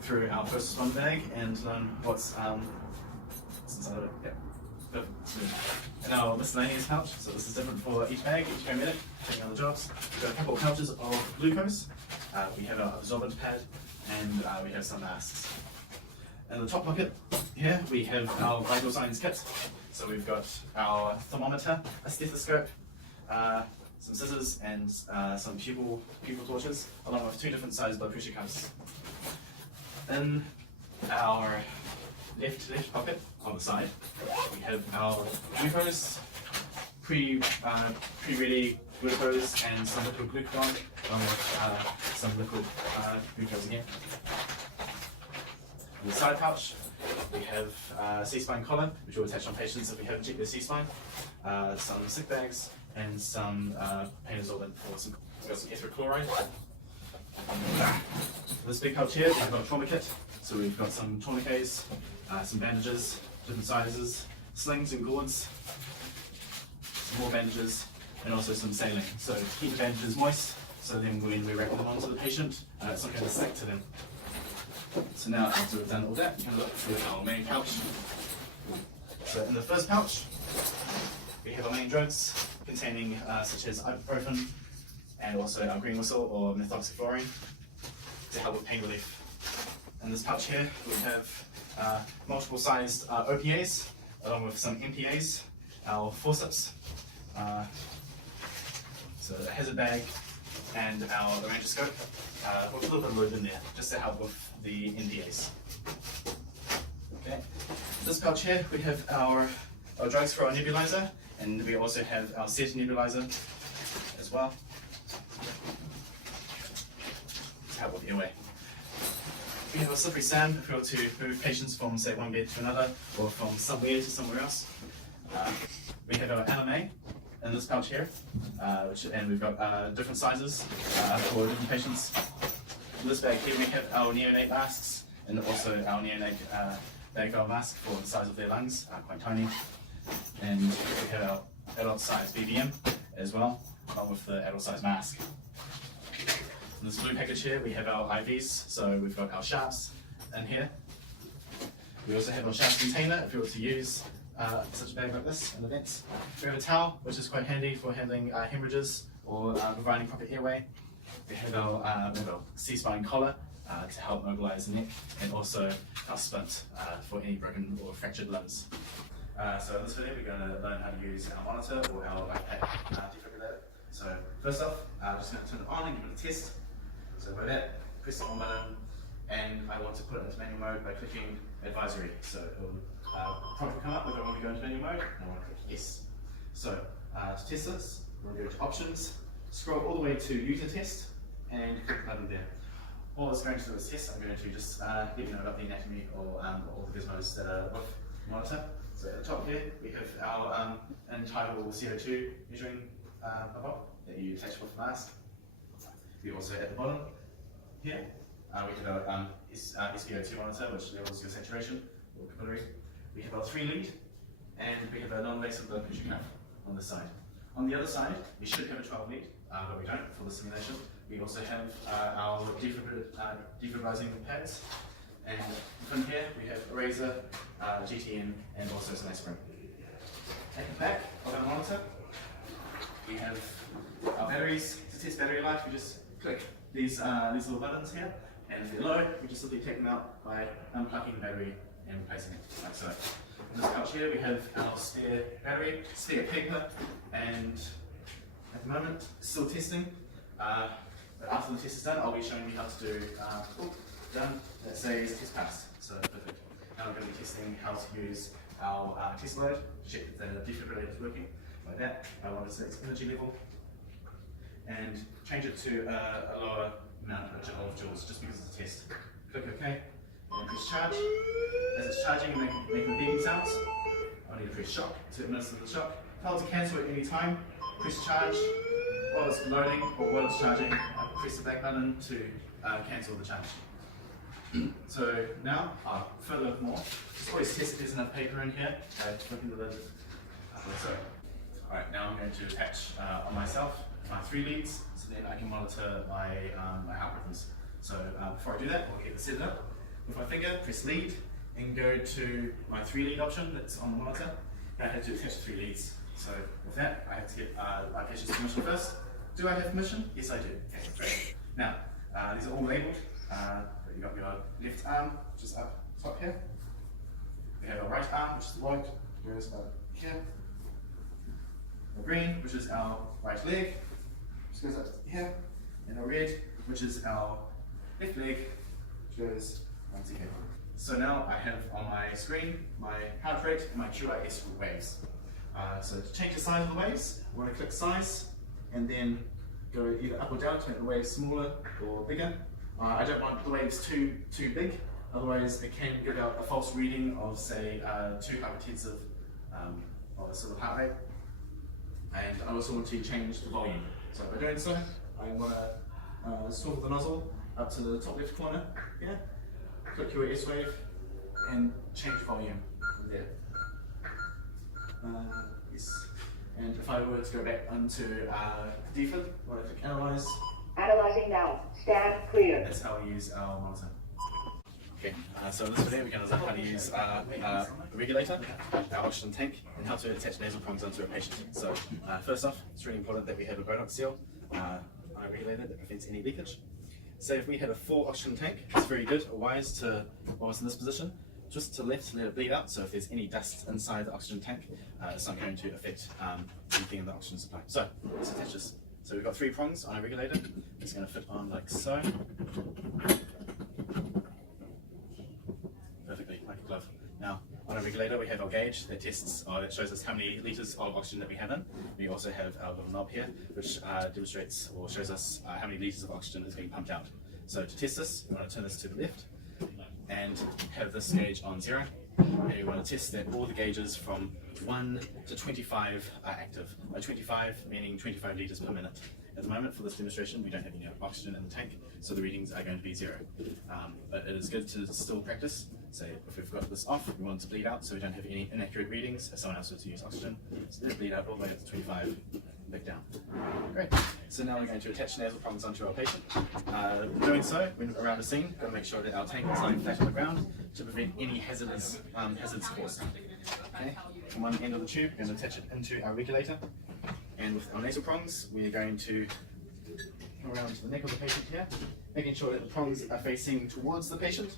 look through our first responder bag and learn what's inside of it. Yep. Perfect. And our miscellaneous pouch, so this is different for each bag, each paramedic, taking on the jobs. We've got a couple of pouches of glucose, we have our absorbent pad, and we have some masks. In the top pocket here, we have our vital signs kit. So we've got our thermometer, a stethoscope, some scissors, and some pupil torches, along with 2 different sized blood pressure cuffs. In our left pocket on the side, we have our glucose, pre-ready glucose and some liquid glucagon, along with some liquid glucose again. In the side pouch, we have a C-spine collar, which will attach on patients if we haven't checked their C-spine, some sick bags, and some pain absorbent for some, we've got some ethyl chloride. This big pouch here, we've got a trauma kit. So we've got some tourniquets, some bandages, different sizes, slings and gourds, some more bandages, and also some saline. So to keep the bandages moist, so then when we wrap them onto the patient, it's not going to stick to them. So now after we've done all that, we can look through our main pouch. So in the first pouch, we have our main drugs containing such as ibuprofen and also our green whistle or methoxyflurane to help with pain relief. In this pouch here, we have multiple sized OPAs along with some MPAs, our forceps, so a hazard bag, and our laryngoscope with a little bit of lube in there just to help with the NDAs. Okay. This pouch here, we have our drugs for our nebulizer, and we also have our SET nebulizer as well to help with the airway. We have a slippery stand if we were to move patients from, say, one bed to another or from somewhere to somewhere else. We have our LMA in this pouch here, and we've got different sizes for different patients. In this bag here we have our neonate masks and also our neonate bag valve mask for the size of their lungs, quite tiny. And we have our adult size BVM as well, along with the adult size mask. In this blue package here we have our IVs, so we've got our sharps in here. We also have our sharps container if you were to use such a bag like this in events. We have a towel, which is quite handy for handling hemorrhages or providing proper airway. We have our C-spine collar to help mobilize the neck, and also our splint for any broken or fractured limbs. So in this video we're going to learn how to use our monitor or our backpack defibrillator. So first off, I'm just going to turn it on and give it a test. So by that, press the on button, and I want to put it into manual mode by clicking advisory. So it will prompt will come up if I want to go into manual mode, and I want to click yes. So to test this, we'll go to options, scroll all the way to user test, and click the button there. All it's going to do is test. I'm going to just let you know about the anatomy or all the gizmos that are with the monitor. So at the top here, we have our internal CO2 measuring bubble that you attach with the mask. We also at the bottom here, we have our SpO2 monitor, which levels your saturation or capillary. We have our 3 lead, and we have a non-invasive blood pressure cuff on this side. On the other side, we should have a 12 lead, but we don't for the simulation. We also have our defibrillizing pads, and from here we have a razor, GTN, and also some aspirin. At the back of our monitor, we have our batteries. To test battery life, we just click these little buttons here, and if they're low, we just simply take them out by unplugging the battery and replacing it, like so. In this pouch here, we have our spare battery, spare paper, and at the moment, still testing. But after the test is done, I'll be showing you how to do done. That says test passed. So perfect. Now I'm going to be testing how to use our test load to check that the defibrillator is working. Like that, I want to set its energy level and change it to a lower amount of joules just because it's a test. Click OK, and press charge. As it's charging and making beeping sounds, I need to press shock to administer the shock. Fail to cancel at any time, press charge. While it's loading or while it's charging, press the back button to cancel the charge. So now, furthermore, just always test if there's enough paper in here. Flipping the lid. Alright, now I'm going to attach on myself my 3 leads so then I can monitor my heart rhythms. So before I do that, I'll get the set up. with my finger, press lead, and go to my 3 lead option that's on the monitor. And I have to attach the 3 leads. So with that, I have to get my patient's permission first. Do I have permission? Yes, I do. Okay, great. Now, these are all labelled. You've got your left arm, which is up top here. We have our right arm, which is white, goes up here. Our green, which is our right leg, which goes up here. And our red, which is our left leg, which goes onto here. So now I have on my screen my heart rate and my QRS waves. So to change the size of the waves, I want to click size and then go either up or down to make the waves smaller or bigger. I don't want the waves too big, otherwise it can give out a false reading of, say, too hypertensive or sort of heart rate. And I also want to change the volume. So by doing so, I want to swivel the nozzle up to the top left corner here, click your S wave, and change volume from there. Yes. And if I were to go back onto DFID, I want to click Analyze. Analyzing now. Stand clear. That's how we use our monitor. Okay, so in this video we're going to learn how to use a regulator, our oxygen tank, and how to attach nasal prongs onto a patient. So first off, it's really important that we have a Botox seal on a regulator that prevents any leakage. So if we had a full oxygen tank, it's very good or wise to, while it's in this position, just to let it bleed out. So if there's any dust inside the oxygen tank, it's not going to affect anything in the oxygen supply. So let's attach this. So we've got 3 prongs on a regulator. It's going to fit on like so. Perfectly, like a glove. Now, on a regulator, we have our gauge that tests, that shows us how many litres of oxygen that we have in. We also have our little knob here, which demonstrates or shows us how many litres of oxygen is being pumped out. So to test this, we want to turn this to the left and have this gauge on 0. And we want to test that all the gauges from 1 to 25 are active. By 25 meaning 25 litres per minute. At the moment, for this demonstration, we don't have any oxygen in the tank, so the readings are going to be 0. But it is good to still practice. So if we've got this off, we want it to bleed out so we don't have any inaccurate readings if someone else were to use oxygen. So let it bleed out all the way up to 25, back down. Great. So now we're going to attach nasal prongs onto our patient. Doing so, when around a scene, we're going to make sure that our tank is lying flat on the ground to prevent any hazards caused. Okay. From one end of the tube, we're going to attach it into our regulator. And with our nasal prongs, we're going to come around to the neck of the patient here, making sure that the prongs are facing towards the patient.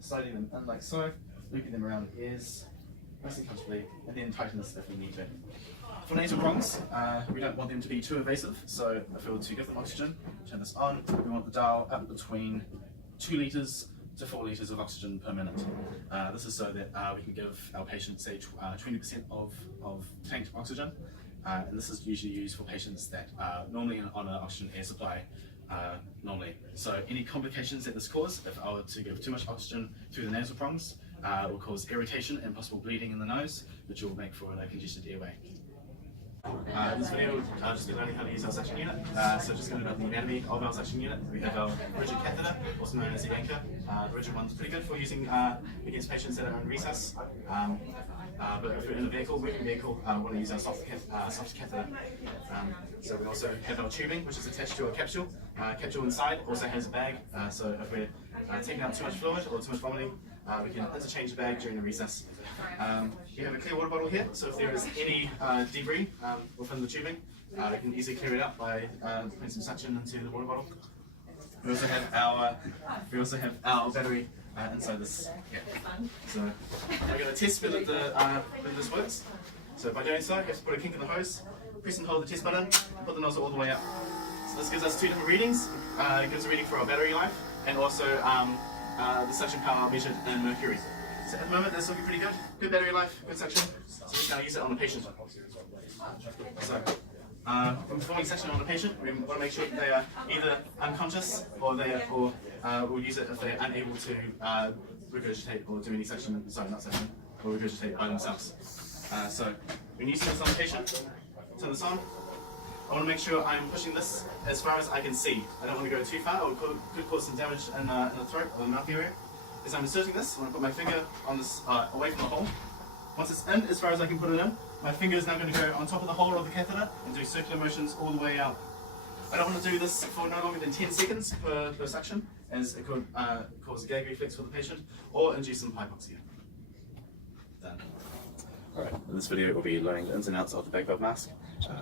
Sliding them in like so, looping them around the ears, nice and comfortably, and then tighten this if we need to. For nasal prongs, we don't want them to be too invasive, so if we were to give them oxygen, turn this on, we want the dial up between 2 litres to 4 litres of oxygen per minute. This is so that we can give our patients, say, 20% of tanked oxygen, and this is usually used for patients that are normally on an oxygen air supply normally. So any complications that this cause, if I were to give too much oxygen through the nasal prongs, will cause irritation and possible bleeding in the nose, which will make for a congested airway. This video, I'll just be learning how to use our suction unit. So just going to know the anatomy of our suction unit. We have our rigid catheter, also known as the anchor. The rigid one's pretty good for using against patients that are in resus. But if we're in a vehicle, working vehicle, we want to use our soft catheter. So we also have our tubing, which is attached to a capsule. Capsule inside also has a bag, so if we're taking out too much fluid or too much vomiting, we can interchange the bag during the recess. You have a clear water bottle here, so if there is any debris within the tubing, we can easily clear it out by putting some suction into the water bottle. We also have our battery inside this here. So we're going to test whether this works. So by doing so, you have to put a kink in the hose, press and hold the test button, and put the nozzle all the way up. So this gives us 2 different readings. It gives a reading for our battery life and also the suction power measured in mercury. So at the moment that's looking pretty good. Good battery life, good suction. So we're just going to use it on the patient. So when performing suction on the patient, we want to make sure that they are either unconscious or we'll use it if they're unable to regurgitate or do any suction, or regurgitate by themselves. So when using this on the patient, turn this on. I want to make sure I'm pushing this as far as I can see. I don't want to go too far, or it could cause some damage in the throat or the mouth area. As I'm inserting this, I want to put my finger on this away from the hole. Once it's in, as far as I can put it in, my finger is now going to go on top of the hole of the catheter and do circular motions all the way out. I don't want to do this for no longer than 10 seconds per suction, as it could cause a gag reflex for the patient or induce some hypoxia. Done. Alright, in this video we'll be learning the ins and outs of the bag valve mask.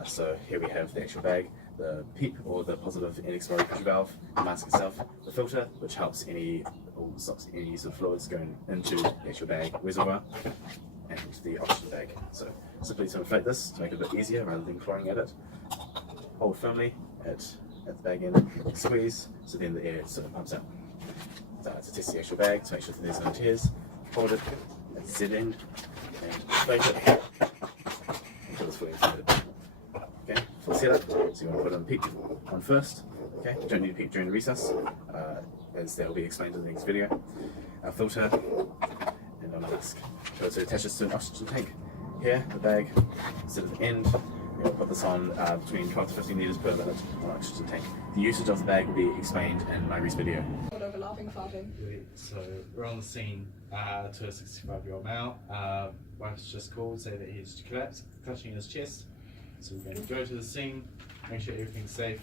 So here we have the actual bag, the PEEP or the positive inexploratory pressure valve, the mask itself, the filter which helps or stops any use of fluids going into the actual bag reservoir, and the oxygen bag. So simply to inflate this to make it a bit easier rather than clawing at it, hold firmly at the bag end, squeeze, so then the air sort of pumps out. So to test the actual bag to make sure that there's no tears, hold it at the Z end and inflate it until it's fully inflated. Okay, full setup. So you want to put on PEEP on first. Okay, you don't need PEEP during the recess, as that will be explained in the next video. Our filter and our mask. So to attach this to an oxygen tank. Here, the bag, instead of the end, we're going to put this on between 12 to 15 litres per minute on an oxygen tank. The usage of the bag will be explained in my recent video. Overlapping farting. So we're on the scene to a 65-year-old male. Wife's just called, say that he's collapsed, clutching his chest. So we're going to go to the scene, make sure everything's safe.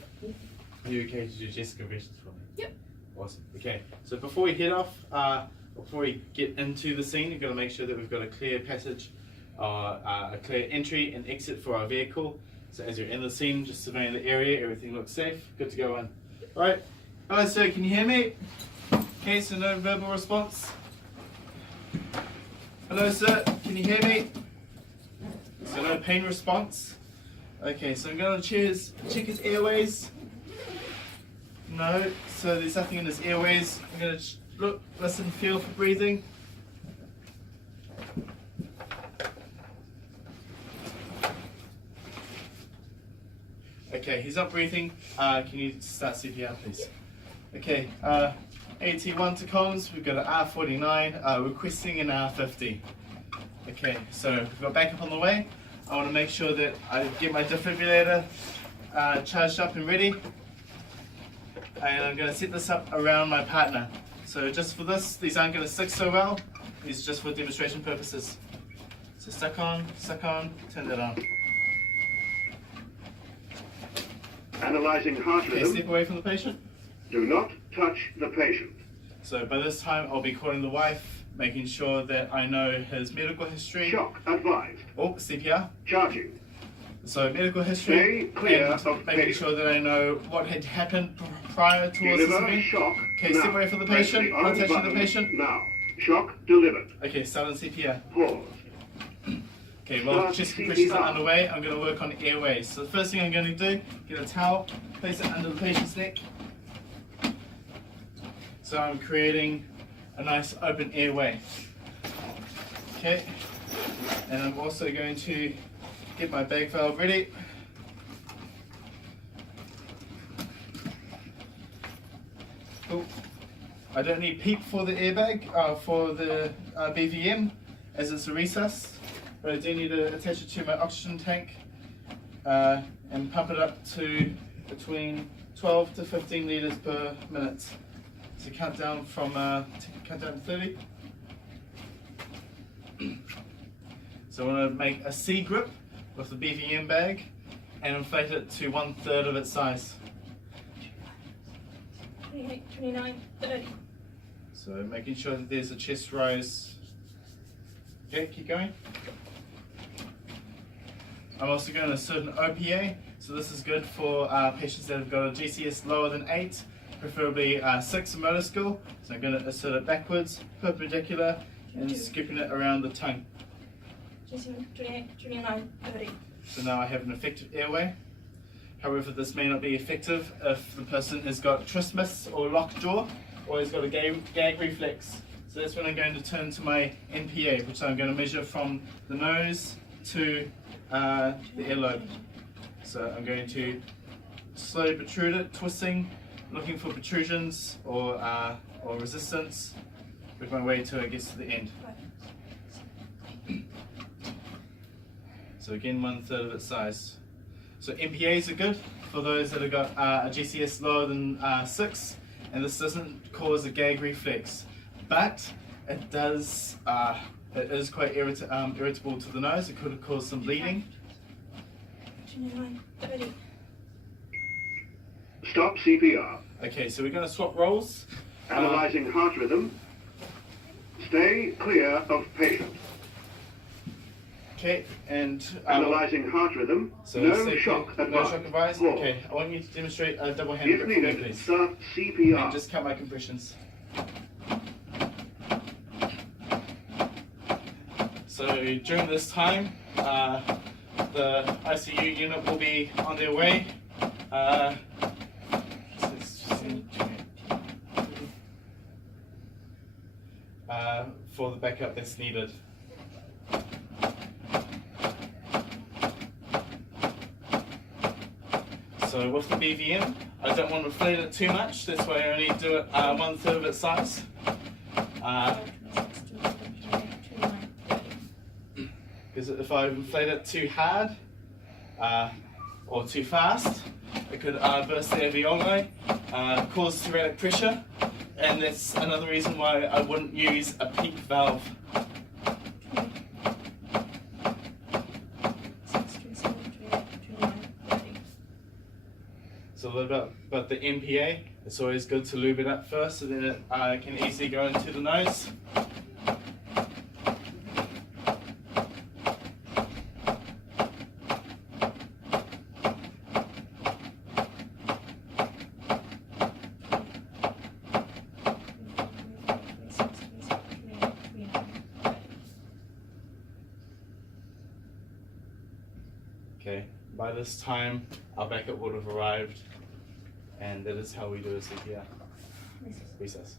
Are you okay to do chest compressions for me? Yep. Awesome. Okay, so before we head off, before we get into the scene, we've got to make sure that we've got a clear passage, a clear entry and exit for our vehicle. So as you're in the scene, just surveying the area, everything looks safe, good to go on. Alright, hello sir, can you hear me? Okay, so no verbal response. Hello sir, can you hear me? So no pain response. Okay, so I'm going to check his airways. No, so there's nothing in his airways. I'm going to look, listen, feel for breathing. Okay, he's not breathing. Can you start CPR, please? Okay, AT1 to comms, we've got an R49, requesting an R50. Okay, so we've got backup on the way. I want to make sure that I get my defibrillator charged up and ready. And I'm going to set this up around my partner. So just for this, these aren't going to stick so well. These are just for demonstration purposes. So stuck on, turn that on. Analyzing heart Okay, rhythm. step away from the patient. Do not touch the patient. So by this time, I'll be calling the wife, making sure that I know his medical history. Shock advised. Oh, CPR. Charging. So medical history, Stay clear and of making patient. sure that I know what had happened prior towards this Deliver event. shock Okay, now. step away from the Press patient, the orange attention to the button patient. Now. Shock delivered. Okay, start on CPR. Pause. Okay, well, Start chest compressions are CPR. underway. I'm going to work on airways. So the first thing I'm going to do, get a towel, place it under the patient's neck. So I'm creating a nice open airway. Okay, and I'm also going to get my bag valve ready. Cool. I don't need PEEP for the airbag, for the BVM, as it's a recess, but I do need to attach it to my oxygen tank and pump it up to between 12 to 15 litres per minute. So count down to 30. So I want to make a C grip with the BVM bag and inflate it to 1/3 of its size. 28, 29, 30. So making sure that there's a chest rise. Okay, keep going. I'm also going to insert an OPA, so this is good for patients that have got a GCS lower than 8, preferably 6 in motor skill. So I'm going to insert it backwards, perpendicular, and skipping it around the tongue. 27, 28, 29, 30. So now I have an effective airway. However, this may not be effective if the person has got trismus or locked jaw, or has got a gag reflex. So that's when I'm going to turn to my NPA, which I'm going to measure from the nose to the earlobe. So I'm going to slowly protrude it, twisting, looking for protrusions or resistance, with my way till it gets to the end. So again, 1/3 of its size. So NPAs are good for those that have got a GCS lower than 6, and this doesn't cause a gag reflex, but it does. It is quite irritable to the nose. It could cause some bleeding. 29, 30. Stop CPR. Okay, so we're going to swap roles. Analyzing heart rhythm. Stay clear of patient. Okay, and Analyzing heart rhythm. so No stay shock clear, advised. no shock advised. Pause. Okay, I want you to demonstrate a double hand If grip for me, needed, please. start And CPR. just count my compressions. So during this time, the ICU unit will be on their way. For the backup that's needed. So with the BVM, I don't want to inflate it too much, that's why I only do it 1/3 of its size. 26, 28, 29, 30. Because if I inflate it too hard or too fast, it could burst the alveoli, cause thoracic pressure, and that's another reason why I wouldn't use a PEEP valve. 26, 27, 28, 29, 30. So a little bit about the MPA, it's always good to lube it up first so then it can easily go into the nose. Okay, by this time our backup would have arrived, and that is how we do a CPR. Recess.